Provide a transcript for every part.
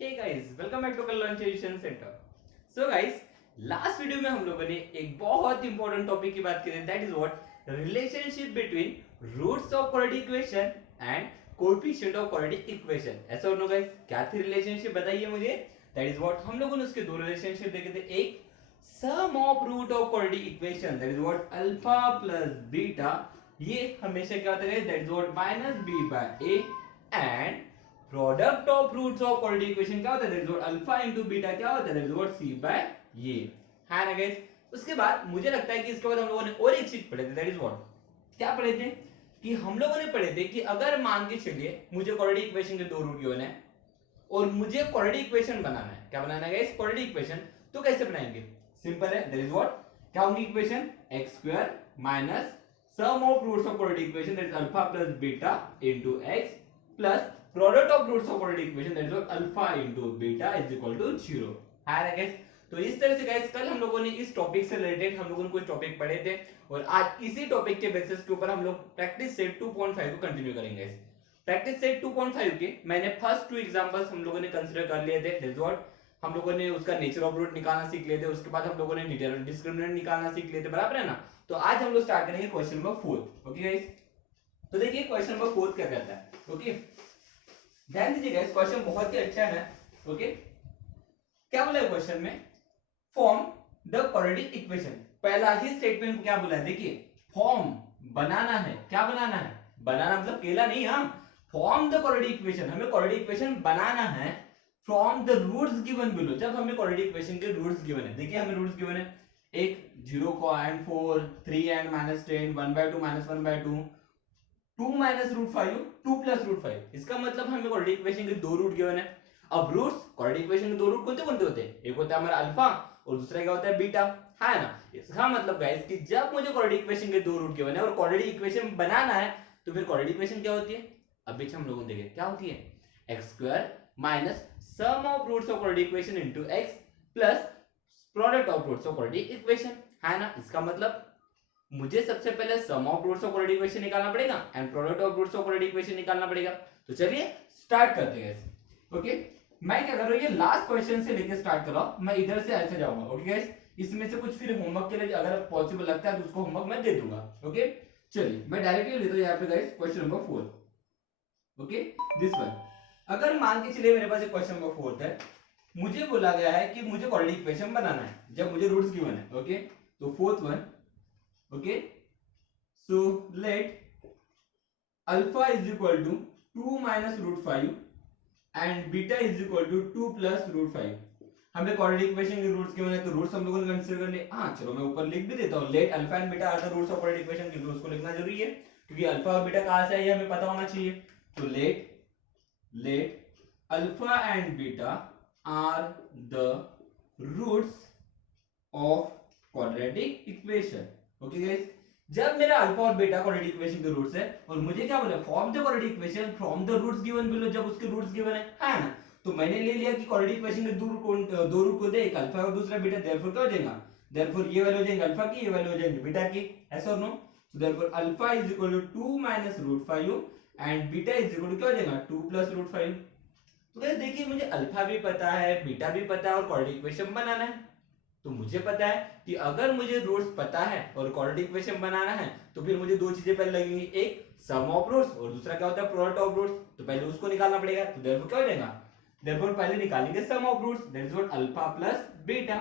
Hey guys, welcome back to Kalyan tuition center. So guys, last video में हम लोगों ने एक बहुत इंपॉर्टेंट टॉपिक की बात की थी, that is what relationship between roots of quadratic equation and coefficient of quadratic equation. ऐसा और नो गाइस, क्या थी रिलेशनशिप बताइए मुझे। दैट इज व्हाट हम लोगों ने उसके दो रिलेशनशिप देखे थे, एक sum of root of quadratic equation that is what alpha plus beta, ये हमेशा क्या होता है that is what minus B by A, and product of roots of quadratic equation क्या होता है that is what alpha into beta क्या होता है that is what C by ये है ना गाइस। उसके बाद मुझे लगता है कि इसके बाद हम लोगों ने और एक चीज पढ़े थे, दैट इज व्हाट क्या पढ़े थे कि हम लोगों ने पढ़े थे कि अगर मान के चलिए मुझे क्वाड्रेटिक इक्वेशन के दो रूट गिवन है और मुझे क्वाड्रेटिक इक्वेशन बनाना है, क्या बनाना है गाइस क्वाड्रेटिक इक्वेशन, तो कैसे बनाएंगे। सिंपल है, दैट इज व्हाट क्या होगी equation x² minus sum of roots of quadratic equation that is alpha plus beta into x plus product of roots of quadratic equation that is alpha into beta is equal to 0 है ना guys. तो इस तरह से guys कल हम लोगों ने इस टॉपिक से रिलेटेड हम लोगों ने कुछ टॉपिक पढ़े थे और आज इसी टॉपिक के बेसिस के ऊपर हम लोग प्रैक्टिस सेट 2.5 को कंटिन्यू करेंगे गाइस। प्रैक्टिस सेट 2.5 के मैंने फर्स्ट टू एग्जांपल्स हम लोगों ने कंसीडर कर लिए थे, दैट इज व्हाट हम लोगों ने उसका नेचर ऑफ रूट निकालना सीख लिए थे, उसके बाद हम लोगों ने डिस्क्रिमिनेंट निकालना सीख लिए थे, बराबर है ना। तो आज हम लोग स्टार्ट करेंगे क्वेश्चन नंबर 4। ओके गाइस, तो देखिए क्वेश्चन नंबर 4 क्या कहता है। ओके, ध्यान दीजिए गाइस, क्वेश्चन बहुत ही अच्छा है। ओके, क्या बोला है क्वेश्चन में, फॉर्म द क्वाड्रेटिक इक्वेशन। पहला ही स्टेटमेंट क्या बोला है, देखिए फॉर्म बनाना है, क्या बनाना है, बनाना मतलब केला नहीं, हाँ फॉर्म द क्वाड्रेटिक इक्वेशन, हमें क्वाड्रेटिक इक्वेशन बनाना है from the roots given below. जब हमें क्वाड्रेटिक इक्वेशन के रूट्स गिवन है, देखिए हमें रूट्स गिवन है एक 0 को and 4 3 and -10 1/2 -1/2 2 minus root 5 2 plus root 5। इसका मतलब हमें क्वाड्रेटिक इक्वेशन के दो रूट गिवन है। अब रूट्स क्वाड्रेटिक इक्वेशन के दो रूट कौन कौन होते हैं, एक होता है हमारा अल्फा और दूसरा क्या होता है बीटा, है ना। इसका मतलब गाइस कि जब मुझे क्वाड्रेटिक इक्वेशन के दो रूट गिवन है और क्वाड्रेटिक इक्वेशन बनाना है तो फिर क्वाड्रेटिक इक्वेशन क्या होती है, अभी हम लोगों ने देखे क्या होती है, x² minus sum of roots of quadratic equation into x plus product of roots of quadratic equation, है ना। इसका मतलब मुझे सबसे पहले sum of roots of quadratic equation निकालना पड़ेगा and product of roots of quadratic equation निकालना पड़ेगा। तो चलिए स्टार्ट करते हैं गाइस। ओके, मैं क्या कर रहा हूं, ये लास्ट क्वेश्चन से लेके स्टार्ट कर रहा हूं, मैं इधर से ऐसे जाऊंगा। ओके गाइस, इसमें से कुछ फिर होमवर्क के लिए अगर पॉसिबल लगता है तो उसको होमवर्क मैं दे दूंगा। ओके, चलिए मैं डायरेक्टली लेता हूं यहाँ पे guys question number 4। Okay, this one, अगर मान के चलिए मेरे पास एक क्वेश्चन नंबर 4 है, मुझे बोला गया है कि मुझे क्वाड्रेटिक इक्वेशन बनाना है जब मुझे रूट्स गिवन है। ओके, तो fourth one, okay, so let alpha is equal to 2 minus root 5 and beta is equal to 2 plus root 5। हमें क्वाड्रेटिक इक्वेशन के रूट्स गिवन है तो रूट्स हम लोगों ने कंसीडर कर लिए। हाँ चलो मैं ऊपर लिख भी देता हूँ, let alpha and beta are the roots of quadratic equation, क्योंकि उसको लिखना जरूरी है क्योंकि अल्फा और बीटा कहां से है ये हमें पता होना चाहिए। तो let alpha and beta are the roots of quadratic equation. Okay guys, जब मेरा अल्फा और बीटा क्वाड्रेटिक इक्वेशन के रूट्स है और मुझे क्या बोला, form the quadratic equation from the roots given below, जब उसके रूट्स गिवन है ना। तो मैंने ले लिया कि क्वाड्रेटिक इक्वेशन के दो रूट को दे, एक अल्फा और दूसरा बीटा, देयरफॉर क्या हो जाएगा, देयरफॉर ये वैल्यू हो जाएंगे अल्फा की, ये वैल्यू हो जाएंगे बीटा की, ऐसा और know. So therefore alpha is equal to 2 minus root 5 and beta is equal to क्या हो जाएगा 2 प्लस रूट 5। तो गाइस देखिए मुझे अल्फा भी पता है, बीटा भी पता है और क्वाड्रेटिक इक्वेशन बनाना है। तो मुझे पता है कि अगर मुझे रूट्स पता है और क्वाड्रेटिक इक्वेशन बनाना है तो फिर मुझे दो चीजें पहले लगेंगी, एक सम ऑफ रूट्स और दूसरा क्या होता है प्रोडक्ट ऑफ रूट्स। तो पहले उसको निकालना पड़ेगा, तो देयरफॉर क्या हो जाएगा, देयरफॉर पहले निकालेंगे sum of roots that is what alpha plus beta.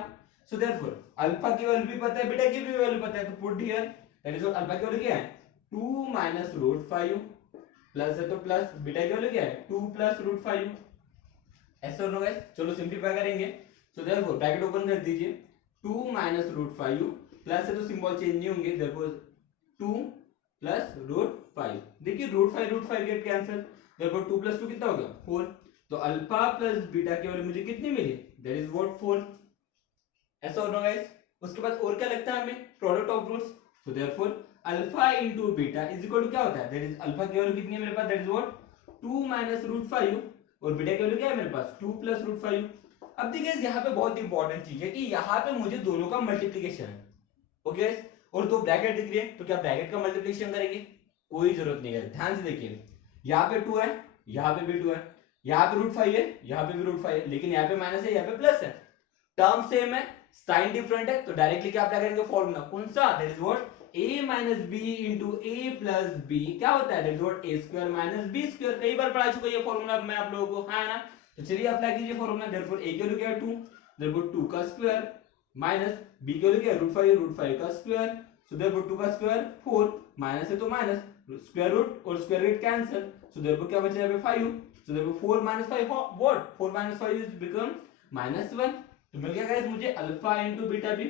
So therefore alpha की वैल्यू भी पता है, बीटा की भी वैल्यू पता है, तो put here that is what alpha की वैल्यू क्या है 2 माइनस रूट 5 प्लस है तो प्लस, बीटा की वैल्यू क्या है 2 प्लस रूट 5, ऐसा हो गाइस। चलो सिंपलीफाई करेंगे। सो देयरफॉर ब्रैकेट ओपन कर दीजिए, 2 माइनस रूट 5 प्लस है तो सिंबल चेंज नहीं होंगे, देयरफॉर 2 प्लस रूट 5। देखिए root 5 get cancel, therefore 2 plus 2 कितना हो गया 4। तो अल्फा प्लस बीटा की वैल्यू मुझे कितनी मिली, दैट इज व्हाट 4, ऐसा हो गाइस। उसके बाद और क्या लगता है हमें, product of roots. So therefore alpha into beta is equal to क्या होता है, दैट इज अल्फा की वैल्यू कितनी है मेरे पास, that is what 2 minus root 5 और बीटा की वैल्यू क्या है मेरे पास 2 प्लस रूट 5। अब देखिए यहाँ पे बहुत इंपॉर्टेंट चीज है कि यहाँ पे मुझे दोनों का मल्टीप्लीकेशन है। ओके, और दो ब्रैकेट दिख रही है तो क्या ब्रैकेट का मल्टीप्लीकेशन करेंगे, कोई जरूरत नहीं है। ध्यान से देखिए, यहाँ पे 2 है, यहाँ पे भी 2 है, यहाँ पे √5 है, यहाँ पे भी √5 है, लेकिन यहाँ पे माइनस है, यहाँ पे प्लस है, टर्म सेम है, साइन डिफरेंट है, तो डायरेक्टली क्या अप्लाई करेंगे फॉर्मूला कौन सा, that is what a minus B into A plus B क्या होता है, that is what a square minus B square. कई बार पढ़ा चुका ये फॉर्मूला मैं आप लोगों को, हाँ ना। तो चलिए अप्लाई कीजिए फॉर्मूला, देयरफॉर a की वैल्यू क्या है 2, देयरफॉर 2 का स्क्वायर माइनस b की वैल्यू क्या है √5 का स्क्वायर, सो देयरफॉर 2 का स्क्वायर 4, माइनस है तो माइनस, स्क्वायर रूट और square root cancel, so therefore क्या बचा यहाँ पे 5, so therefore 4 minus 5 what 4 minus 5 is become -1। तो मिल गया गाइस मुझे अल्फा इंटू बीटा भी।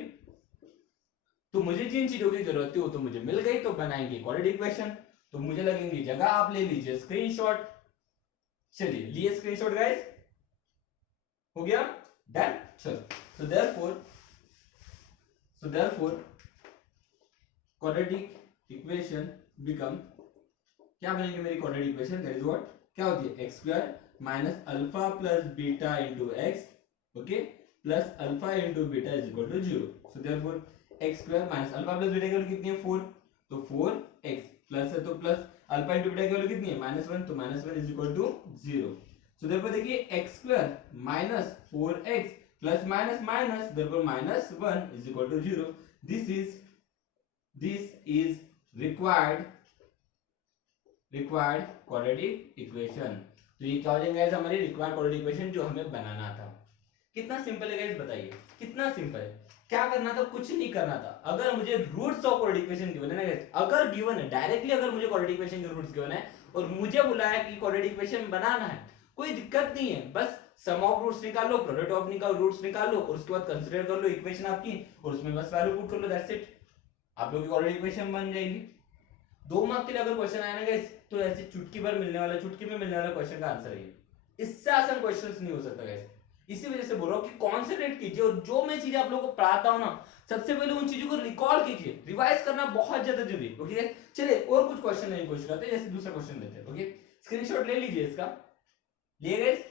तो मुझे जिन चीजों की जरूरत थी वो तो मुझे मिल गई, तो बनाएंगे क्वाड्रेटिक इक्वेशन। तो मुझे लगेंगी जगह, आप ले लीजिए स्क्रीनशॉट। चलिए लिए स्क्रीनशॉट गाइस, हो गया डन। चलो so therefore quadratic equation become, क्या बनेंगे मेरी quadratic equation, that is what क्या होती है x² minus alpha plus beta into x, okay, plus alpha into beta is equal to 0। So therefore x² minus alpha plus beta की value कितनी है 4, तो 4x प्लस है तो प्लस अल्फा इंटू बीटा की वैल्यू कितनी है -1, तो -1 is equal to 0। So therefore देखिए x² minus 4x plus minus minus, therefore -1 is equal to 0। This is required quadratic equation. तो ये क्या हो जाएगा गाइस हमारी रिक्वायर्ड क्वाड्रेटिक इक्वेशन जो हमें बनाना था। कितना सिंपल है गाइस बताइए, कितना सिंपल है। क्या करना था, कुछ नहीं करना था। अगर मुझे roots of quadratic equation given है ना गाइस, अगर गिवन है डायरेक्टली, अगर मुझे क्वाड्रेटिक इक्वेशन के रूट्स गिवन है और मुझे बुलाया कि क्वाड्रेटिक इक्वेशन बनाना है, कोई दिक्कत नहीं है, बस सम ऑफ रूट्स निकाल लो, प्रोडक्ट ऑफ रूट्स निकाल लो और उसके बाद कंसीडर कर लो इक्वेशन आपकी और उसमें बस वैल्यू पुट कर लो, दैट्स इट, आप लोगों की क्वाड्रेटिक इक्वेशन बन जाएगी। 2 मार्क के लिए अगर क्वेश्चन आया ना गाइस, तो ऐसे चुटकी भर मिलने वाला, चुटकी में मिलने वाला क्वेश्चन का आंसर है। इससे आसान क्वेश्चंस नहीं हो सकता गाइस। इसी वजह से बोल रहा हूं कि कॉन्सेंट्रेट कीजिए और जो मैं चीजें आप लोगों को पढ़ाता हूं ना, सबसे पहले उन चीजों को रिकॉल कीजिए, रिवाइज करना बहुत ज्यादा जरूरी है। ओके चलिए और कुछ क्वेश्चन लेने की कोशिश करते हैं, जैसे दूसरा क्वेश्चन लेते हैं। ओके स्क्रीनशॉट ले लीजिए इसका, लिए गाइस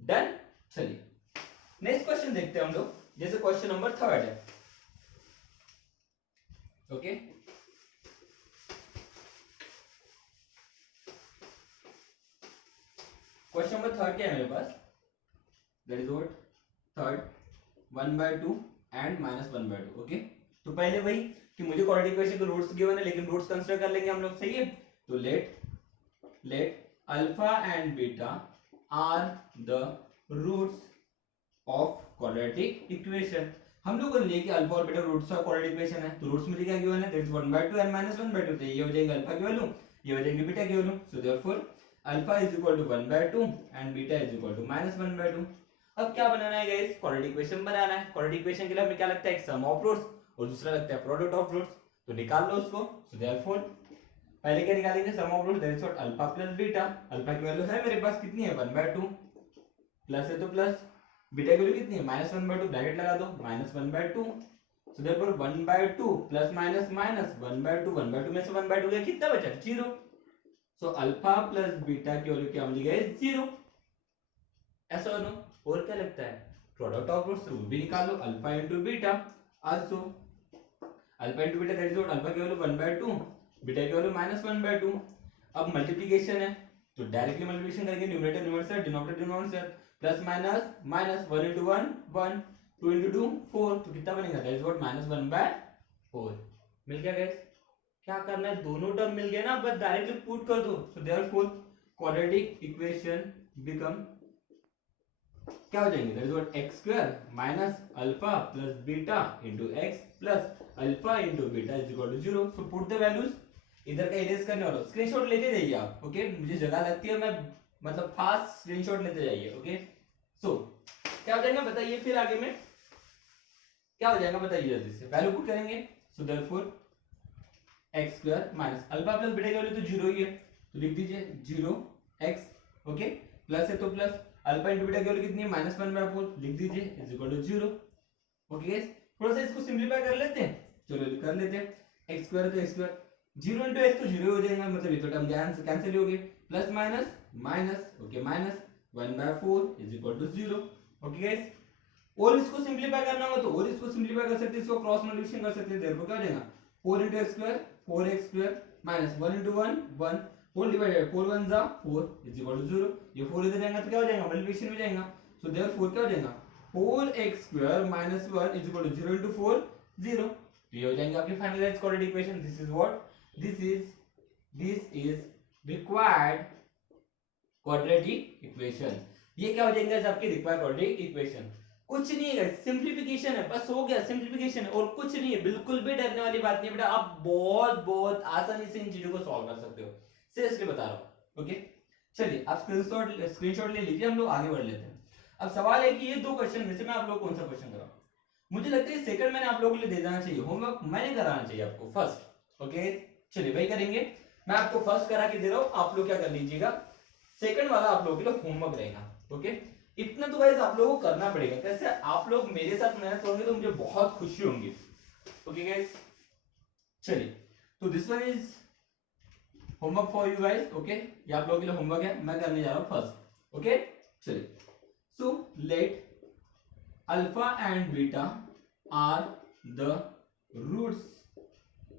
डन। चलिए नेक्स्ट क्वेश्चन देखते हैं हम लोग, जैसे क्वेश्चन नंबर 3 है। ओके क्वेश्चन नंबर 3 क्या है मेरे पास, that is what third 1/2 and -1/2। Okay तो पहले वही कि मुझे क्वाड्रेटिक इक्वेशन के रूट्स गिवन है, लेकिन रूट्स कंसीडर कर लेंगे हम लोग, सही है। तो let alpha and beta are the roots of quadratic equation. हम लोगों ने लिया कि अल्फा और beta roots of quadratic equation है, तो रूट्स में क्या गिवन है, दैट इज 1/2 एंड -1/2। तो ये हो जाएगा अल्फा की वैल्यू, ये हो जाएंगे बीटा की value. So therefore alpha is equal to 1/2 and beta is equal to -1/2। अब क्या बनाना है गाइस, क्वाड्रेटिक इक्वेशन बनाना है। क्वाड्रेटिक इक्वेशन के लिए हमें क्या लगता है, एक सम ऑफ रूट्स और दूसरा लगता है प्रोडक्ट ऑफ रूट्स, तो निकाल लो उसको। सो देयरफॉर पहले क्या निकालेंगे, sum of roots, that is what alpha plus beta. Alpha की वैल्यू है मेरे पास कितनी है 1/2, प्लस है तो प्लस, बीटा की वैल्यू कितनी है -1/2, ब्रैकेट लगा दो -1/2। So therefore 1/2 plus minus minus 1/2, 1/2 में से 1/2 गया, कितना बचा 0। सो अल्फा प्लस बीटा की वैल्यू क्या मिली गाइस 0, ऐसा हो नो। और क्या लगता है, प्रोडक्ट ऑफ रूट्स, वो भी निकाल लो, alpha into beta also alpha into beta, that is what alpha की वैल्यू 1/2, बीटा की वैल्यू -1/2। अब मल्टीप्लिकेशन है तो डायरेक्टली मल्टीप्लिकेशन करेंगे, numerator numerator denominator denominator, plus minus minus 1 into 1 1, 2 into 2 4, तो कितना बनेगा, दैट इज व्हाट -1/4। मिल गया गाइस, क्या करना है, दोनों टर्म मिल गए ना, बस डायरेक्टली पुट कर दो। So therefore quadratic equation become, क्या हो जाएंगे, that is what x² minus alpha plus beta into x plus alpha into beta is equal to 0। So put the values, इधर का इरेज करने वाला, स्क्रीनशॉट लेते जाइए आप। ओके मुझे जगह लगती है, मैं मतलब फास्ट स्क्रीनशॉट लेते जाइए। ओके सो क्या हो जाएगा बताइए, फिर आगे में क्या हो जाएगा बताइए जल्दी से, वैल्यू पुट करेंगे। सो therefore x² minus alpha plus beta की वैल्यू तो 0 ही है, तो लिख दीजिए 0x, ओके प्लस है तो प्लस, अल्फा इंटू बीटा की वैल्यू कितनी है -1/4, लिख दीजिए is equal to 0। Okay guys थोड़ा सा इसको सिंपलीफाई कर लेते हैं, चलो कर लेते हैं। x² तो x², 0 into x तो 0 हो जाएगा, मतलब ये तो टर्म कैंसिल हो गए, plus minus minus, okay minus 1/4 is equal to 0। Okay guys और इसको सिंपलीफाई करना हो तो और इसको सिंपलीफाई कर सकते हैं, इसको क्रॉस मल्टीप्लिकेशन कर सकते हैं, देयरफॉर क्या हो जाएगा 4 into x² 4x² minus 1 into 1 1, 4 divided 4 1 जा 4 इज इक्वल टू 0। ये 4 इधर जाएगा तो क्या हो जाएगा, मल्टीप्लिकेशन में जाएगा। सो देयरफॉर क्या हो जाएगा 4x square minus 1 is equal to 0 into 4 0। तो ये हो जाएंगे आपकी finalised quadratic equation. This is what this is required quadratic equation. ये क्या हो जाएगा आपकी रिक्वायर्ड क्वाड्रेटिक इक्वेशन। कुछ नहीं है, सिंप्लीफिकेशन है, बस हो गया, सिंप्लीफिकेशन है और कुछ नहीं है। बिल्कुल भी डरने वाली बात नहीं है बेटा, आप बहुत बहुत आसानी से इन चीजों को सॉल्व कर सकते हो, सीरियसली बता रहा हूं। ओके चलिए आप स्क्रीनशॉट ले लीजिए, हम लोग आगे बढ़ लेते हैं। अब सवाल है कि ये दो क्वेश्चन में से मैं आप लोग कौन सा क्वेश्चन कराऊं। मुझे लगता है सेकंड मैंने आप लोगों के लिए दे देना चाहिए, होमवर्क मैंने कराना चाहिए आपको फर्स्ट। ओके चलिए वही करेंगे, मैं आपको फर्स्ट करा के दे रहा हूं, आप लोग क्या कर लीजिएगा, सेकंड वाला आप लोगों के लिए होमवर्क रहेगा। ओके इतना तो गाइस आप लोगों को करना पड़ेगा, कैसे आप लोग मेरे साथ मेहनत करोगे तो मुझे बहुत खुशी होगी। ओके गाइस चलिए, तो this one is homework for you guys. Okay ये आप लोगों के लिए होमवर्क है, मैं करने जा रहा हूं फर्स्ट। ओके चलिए, so let alpha and beta are the roots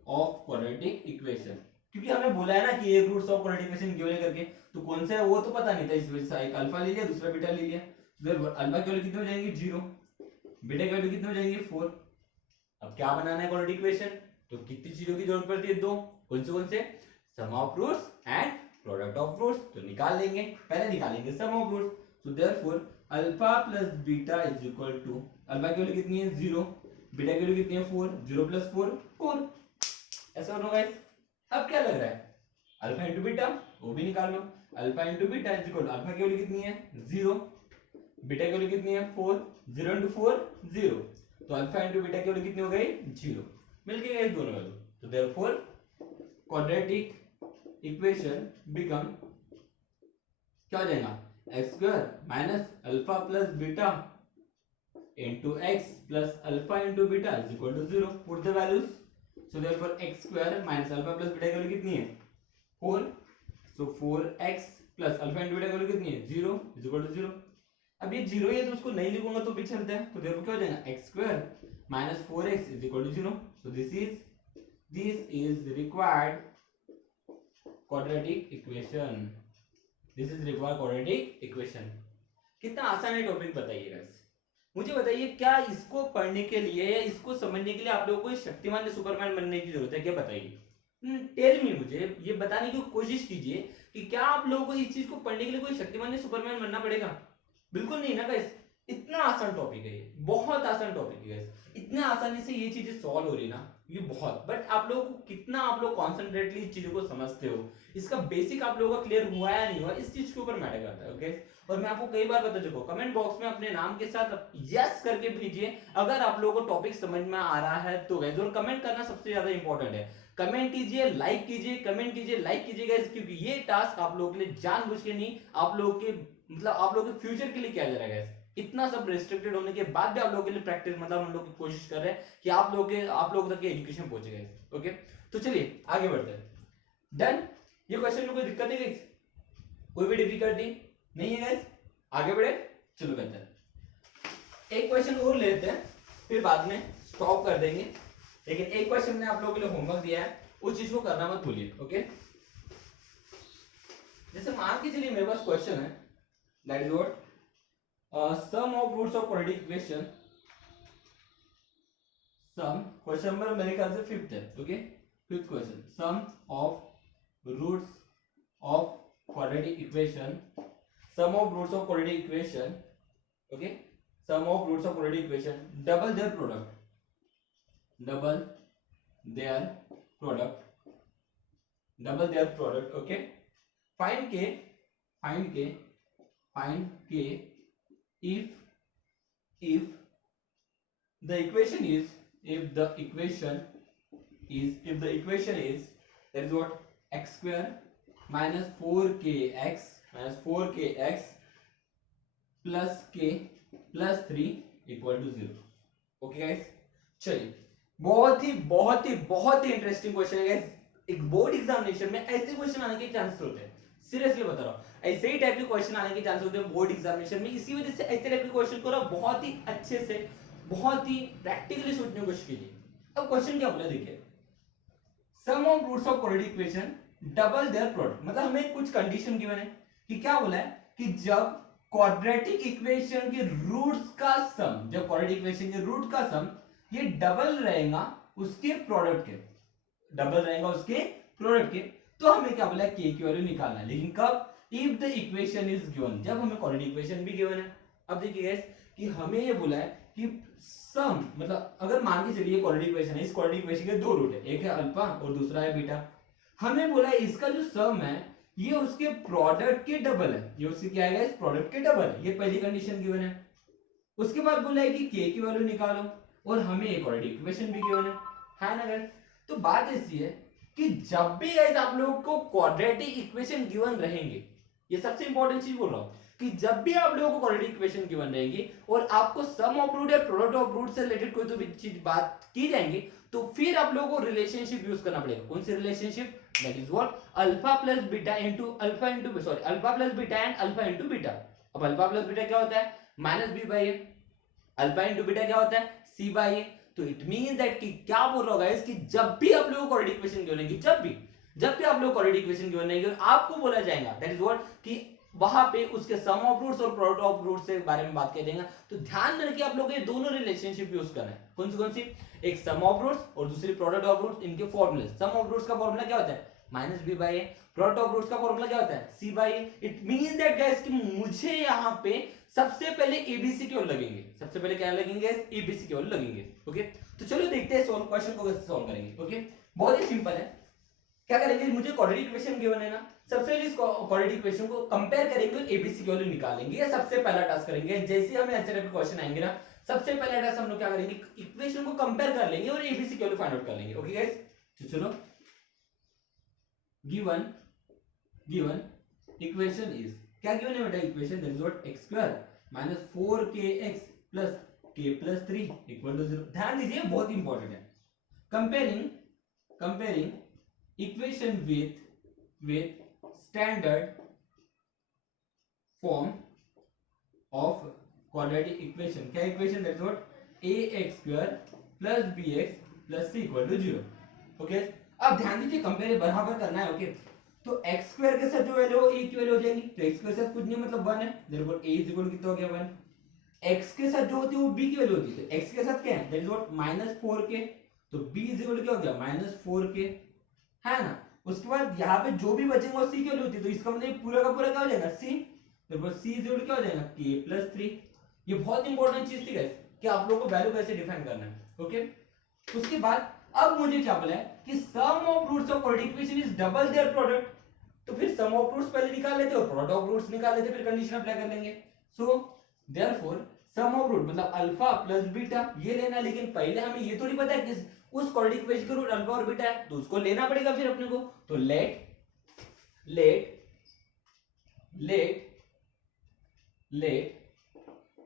of quadratic equation। क्योंकि हमने बोला है ना कि ये roots of quadratic equation given करके, तो कौन सा है वो तो पता नहीं था, इस वजह से एक अल्फा ले लिया दूसरा बीटा ले लिया। तो अल्फा की वैल्यू कितने हो जाएंगे 0, बीटा की वैल्यू कितने हो जाएंगे 4। अब क्या बनाना है क्वाड्रेटिक इक्वेशन, तो कितनी चीजों की जरूरत पड़ती है, दो। कौन से sum of roots and product of roots. तो निकाल लेंगे, पहले निकालेंगे sum of roots. So therefore alpha plus beta is equal to, alpha की वैल्यू कितनी है 0, बीटा की वैल्यू कितनी है 4, 0 प्लस 4 4। ऐसा होगा गाइस। अब क्या लग रहा है, अल्फा इंटू बीटा वो भी निकाल लो। Alpha into beta is equal, alpha की वैल्यू कितनी है 0, बीटा की वैल्यू कितनी है 4, 0 इंटू 4 0। तो अल्फा इंटू बीटा की वैल्यू कितनी हो गई 0, मिल गई गाइस दोनों वैल्यू। तो देयरफॉर क्वाड्रेटिक इक्वेशन बिकम क्या हो जाएगा, x square minus alpha plus beta into x plus alpha into beta is equal to 0. Put the values. So therefore x square minus alpha plus beta की value कितनी है 4. So 4x plus alpha into beta की value कितनी है 0 is equal to 0. अब ये 0 है तो उसको नहीं लिखूंगा तो भी चलता है, तो therefore क्या हो जाएगा x square minus 4x is equal to 0. So this is required quadratic equation. This is required quadratic equation. कितना आसान है टॉपिक बताइएगा। मुझे बताइए क्या इसको पढ़ने के लिए या इसको समझने के लिए आप लोगों को शक्तिमान या सुपरमैन बनने की जरूरत है क्या, बताइए। टेल मी, मुझे ये बताने की कोशिश कीजिए कि क्या आप लोगों को इस चीज को पढ़ने के लिए कोई शक्तिमान या सुपरमैन बनना पड़ेगा। बिल्कुल नहीं ना गाइस, इतना आसान टॉपिक है ये, बहुत आसान टॉपिक है गाइस। इतना आसानी से ये चीजें सॉल्व हो रही ना, ये बहुत। बट आप लोगों को कितना आप लोग कॉन्सेंट्रेटली इस चीजों को समझते हो, इसका बेसिक आप लोगों का क्लियर हुआ या नहीं हुआ, इस चीज के ऊपर मैटर करता है। ओके और मैं आपको कई बार बता चुका हूं, कमेंट बॉक्स में अपने नाम के साथ यस करके भेजिए अगर आप लोगों को टॉपिक समझ में आ रहा है तो गाइस। और कमेंट करना सबसे ज्यादा इंपॉर्टेंट है, कमेंट कीजिए, लाइक कीजिए, कमेंट कीजिए, लाइक कीजिए गाइस, क्योंकि ये टास्क आप लोगों के लिए जानबूझ के नहीं, आप लोगों के मतलब आप लोगों के फ्यूचर के लिए किया जा रहा है गाइस। इतना सब रेस्ट्रिक्टेड होने के बाद भी आप लोगों के लिए प्रैक्टिस मतलब हम लोग कोशिश कर रहे हैं कि आप लोगों तक एजुकेशन पहुंचे गाइस। ओके तो चलिए आगे बढ़ते हैं। डन, ये क्वेश्चन में कोई दिक्कत नहीं गाइस, कोई भी डिफिकल्टी नहीं है गाइस, आगे बढ़े। चलो कहते हैं एक क्वेश्चन और लेते हैं, फिर बाद में स्टॉप कर देंगे। लेकिन एक क्वेश्चन मैंने आप लोगों के लिए होमवर्क दिया है, उस चीज को करना मत भूलिए। ओके जैसे मान के चलिए मेरे पास क्वेश्चन है, that is what sum of roots of quadratic equation. Sum question number मेरे ख्याल से 5th है। Okay 5th question, sum of roots of quadratic equation, sum of roots of quadratic equation, okay, sum of roots of quadratic equation, double their product, okay, find k if the equation is that is what, x square minus 4kx plus k plus 3 equal to 0। Okay guys चलिए, बहुत ही interesting question है guys. एक board examination में ऐसे question आने के chances होते हैं, सीरियसली बता रहा हूं, ऐसे ही टाइप के क्वेश्चन आने के चांसेस होते हैं बोर्ड एग्जामिनेशन में। इसी वजह से ऐसे टाइप के क्वेश्चन को बहुत ही अच्छे से, बहुत ही प्रैक्टिकली सोचने की कोशिश कीजिए। अब क्वेश्चन क्या बोला देखिए, sum of roots of quadratic equation double their product, मतलब हमें कुछ कंडीशन गिवन है कि क्या बोला है कि जब क्वाड्रेटिक इक्वेशन के रूट्स का सम, जब क्वाड्रेटिक इक्वेशन के रूट का सम ये डबल रहेगा उसके प्रोडक्ट के, डबल रहेगा उसके प्रोडक्ट के, तो हमें क्या बोला है के की वैल्यू निकालना है। लेकिन कब? If the equation is given, जब हमें क्वाड्रेटिक इक्वेशन भी गिवन है। अब देखिए गाइस कि हमें ये बोला है कि सम, मतलब अगर मान के चलिए क्वाड्रेटिक इक्वेशन है, इस क्वाड्रेटिक इक्वेशन के दो रूट है, एक है अल्फा और दूसरा है बीटा। हमें बोला है इसका जो सम है ये उसके प्रोडक्ट के डबल है, ये उसके क्या है, इस प्रोडक्ट के डबल है, ये पहली कंडीशन गिवन है। उसके बाद बोला है कि के की वैल्यू निकालो और हमें एक क्वाड्रेटिक इक्वेशन भी गिवन है ना गाइस। तो बात ऐसी है कि जब भी गाइस आप लोगों को क्वाड्रेटिक इक्वेशन गिवन रहेंगे, ये सबसे इंपॉर्टेंट चीज बोल रहा हूं कि जब भी आप लोगों को क्वाड्रेटिक इक्वेशन गिवन रहेंगी और आपको सम ऑफ रूट या प्रोडक्ट ऑफ रूट से रिलेटेड कोई तो भी चीज बात की जाएंगी, तो फिर आप लोगों को रिलेशनशिप यूज करना पड़ेगा। कौन सी relationship? That is what alpha plus beta into alpha into sorry alpha plus beta and alpha into beta. अब अल्फा प्लस बीटा क्या होता है? Minus b by a. Alpha into beta क्या होता है? C by a. तो it means that कि क्या बोल रहा होगा गाइस कि जब भी आप लोगों को क्वाड्रेटिक इक्वेशन गिवन रहेगी, जब भी आप लोग क्वाड्रेटिक इक्वेशन गिवन रहेगी और आपको बोला जाएगा दैट इज व्हाट कि वहां पे उसके सम ऑफ रूट्स और प्रोडक्ट ऑफ रूट्स के बारे में बात कर देंगे, तो ध्यान रखिए आप लोग ये दोनों रिलेशनशिप यूज करना है। कौन सी? एक सम ऑफ रूट्स और दूसरी प्रोडक्ट ऑफ रूट्स, इनके फॉर्मूले। सम ऑफ रूट्स का फॉर्मूला क्या होता है? Minus b by a. Product of roots का फॉर्मूला क्या होता है? C by a. It means that guys कि मुझे यहां पे सबसे पहले एबीसी की ओर लगेंगे, सबसे पहले क्या लगेंगे? एबीसी की ओर लगेंगे। ओके, तो चलो देखते हैं सॉल्व, क्वेश्चन को कैसे सॉल्व करेंगे। ओके, बहुत ही सिंपल है। क्या करेंगे? मुझे क्वाड्रेटिक इक्वेशन गिवन है ना, सबसे पहले इस क्वाड्रेटिक इक्वेशन को कंपेयर करेंगे और एबीसी की वैल्यू निकालेंगे। ये सबसे पहला टास्क करेंगे। जैसे हमें ऐसे टाइप के क्वेश्चन आएंगे ना, सबसे पहला टास्क हम लोग क्या करेंगे? इक्वेशन को कंपेयर कर लेंगे और एबीसी की वैल्यू फाइंड आउट कर लेंगे। ओके गाइस, तो चलो गिवन इक्वेशन इज, क्या गिवन है बेटा? Equation that is what x square minus 4kx plus k plus 3 equal to 0। ध्यान दीजिए बहुत इंपॉर्टेंट है। Comparing equation with standard form of quadratic equation। क्या equation? That is what ax square plus bx plus c equal to 0। Okay, अब ध्यान दीजिए compare बराबर करना है। ओके, तो x स्क्वायर के साथ जो वैल्यू हो a की वैल्यू हो जाएगी, तो x के साथ कुछ नहीं मतलब 1 है, देयरफॉर a इज इक्वल कितना हो गया? 1। x के साथ जो होती है वो b की वैल्यू होती है, तो x के साथ क्या है? That is what minus 4k, तो b इज इक्वल क्या हो गया? माइनस 4k, है ना। उसके बाद यहाँ पे जो भी बचेगा वो c की वैल्यू होती है, तो इसका मतलब पूरा का पूरा क्या हो जाएगा? c, therefore c is equal क्या हो जाएगा? k plus 3। ये बहुत इंपॉर्टेंट चीज थी गाइस कि आप लोगों को वैल्यू कैसे डिफाइन करना है। ओके, उसके बाद अब मुझे क्या बोला है कि sum of roots of quadratic equation is double their product, तो फिर सम ऑफ रूट्स पहले निकाल लेते और प्रोडक्ट ऑफ रूट्स निकाल लेते, फिर कंडीशन अप्लाई कर लेंगे। So therefore sum of root मतलब अल्फा प्लस बीटा ये लेना, लेकिन पहले हमें ये थोड़ी पता है कि उस क्वाड्रेटिक इक्वेशन का रूट अल्फा और बीटा है, तो उसको लेना पड़ेगा फिर अपने को। तो let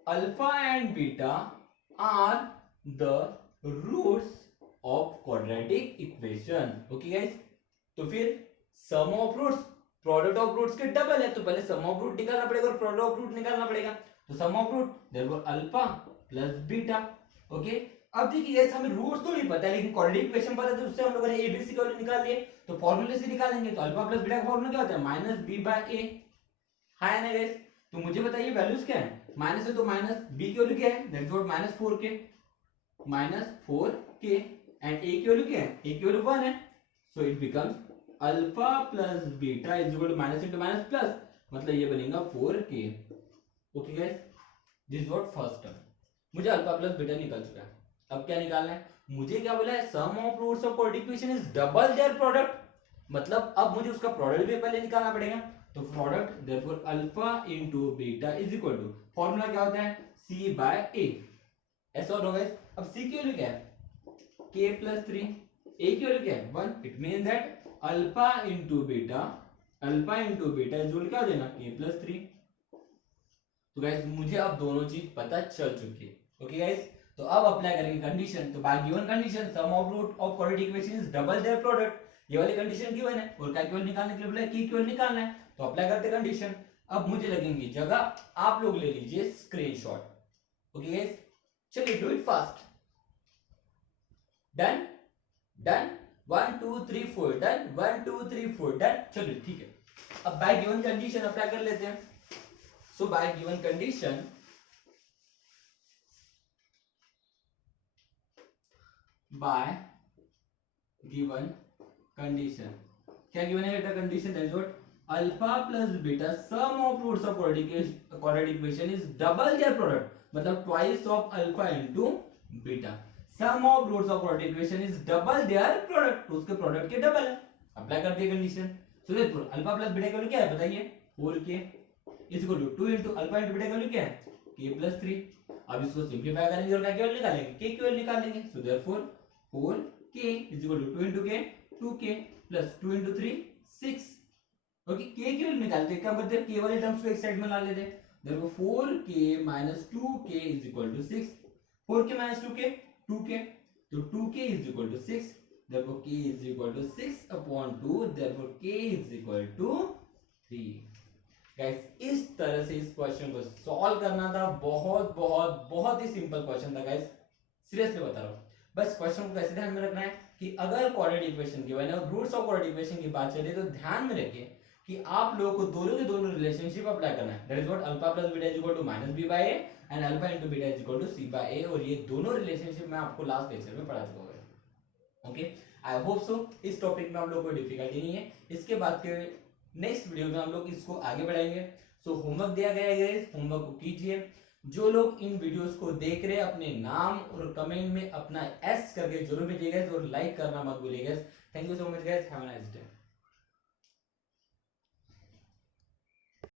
alpha and beta are the roots of quadratic equation. Okay guys, तो फिर sum of roots product of roots के डबल है, तो पहले सम ऑफ रूट निकालना पड़ेगा और प्रोडक्ट ऑफ रूट निकालना पड़ेगा। तो sum of root therefore alpha plus beta. Okay, अब देखिए गाइस हमें रूट्स तो नहीं पता है, लेकिन क्वाड्रेटिक इक्वेशन पता है, तो उससे हम लोगों ने एबीसी का वैल्यू निकाल लिए, तो फार्मूले से निकालेंगे। तो अल्फा प्लस बीटा का फार्मूला क्या होता है? माइनस बी बाय ए, है ना गाइस। तो मुझे बताइए वैल्यूज क्या है? माइनस है तो माइनस, बी की वैल्यू क्या है? That is what minus 4k and a की वैल्यू क्या है? ए की वैल्यू 1 है, so it becomes alpha plus beta is equal to minus into minus plus, मतलब ये बनेगा 4k। Okay guys, this is what first term. मुझे alpha plus beta निकल चुका है। अब क्या निकालना है? मुझे क्या बोला है? Sum of roots of quadratic equation is double their product, मतलब अब मुझे उसका प्रोडक्ट भी पहले निकालना पड़ेगा। तो product therefore alpha into beta is equal to, formula क्या होता है? c by a। ऐसा हो गाइस। अब c की वैल्यू क्या है? k प्लस 3, a की वैल्यू क्या है? 1। It means that alpha into beta is equal क्या हो जाएगा? k plus 3। तो गाइस मुझे अब दोनों चीज पता चल चुकी है। ओके गाइस, तो अब अप्लाई करेंगे कंडीशन। तो by given condition sum of root of quadratic equation is double their product, ये वाली कंडीशन गिवन है और क्या केवल निकालने के लिए बोला है की केवल निकालना है, तो अप्लाई करते कंडीशन। अब मुझे लगेंगी जगह, आप लोग ले लीजिए स्क्रीनशॉट। ओके गाइस, चलिए do it fast. Done 1 2 3 4 done, 1 2 3 4 done. चलिए ठीक है, अब बाय गिवन कंडीशन अप्लाई कर लेते हैं। So by given condition, by given condition क्या गिवन है बेटा? Condition that is what alpha plus beta sum of roots of quadratic equation is double their product, मतलब twice of alpha into beta. Sum of roots of quadratic equation is double their product, तो उसके product के double है। Apply कर दिए condition. So देखो alpha plus beta का value क्या है बताइए? 4k is equal to 2 into alpha into beta का वैल्यू क्या है? k plus 3। अब इसको सिंपलीफाई करेंगे और क्या वैल्यू निकालेंगे? k की वैल्यू निकालेंगे। So therefore 4k is equal to 2 into k 2k plus 2 into 3 6। Okay, k की वैल्यू निकालते हैं, क्या करते हैं? k वाले टर्म्स को एक साइड में ला लेते हैं। देखो 4k minus 2k is equal to 6। 4k minus 2k 2k, तो 2k is equal to 6, therefore k is equal to 6 upon 2, therefore k is equal to 3। Guys इस तरह से इस क्वेश्चन को सॉल्व करना था। बहुत बहुत बहुत ही सिंपल क्वेश्चन था गाइस, सीरियसली बता रहा हूँ। बस क्वेश्चन को कैसे ध्यान में रखना है कि अगर क्वाड्रेटिक इक्वेशन की रूट्स ऑफ क्वाड्रेटिक इक्वेशन की बात चले तो ध्यान में रखिए कि आप लोगों को दोनों के दोनों रिलेशनशिप अप्लाई करना है। That is what alpha plus beta is equal to minus B by A and alpha into beta is equal to c by a, और ये दोनों रिलेशनशिप मैं आपको लास्ट लेक्चर में पढ़ा चुका हूं। ओके, आई होप सो इस टॉपिक में हम लोग को डिफिकल्टी नहीं है। इसके बाद के नेक्स्ट वीडियो में हम लोग इसको आगे बढ़ाएंगे। सो होमवर्क दिया गया है गाइस, होमवर्क को कीजिए। जो लोग इन वीडियोस को देख रहे हैं अपने नाम और कमेंट में अपना एस करके जरूर भेजिएगा और लाइक करना मत भूलिएगा। Thank you so much guys, have a nice day.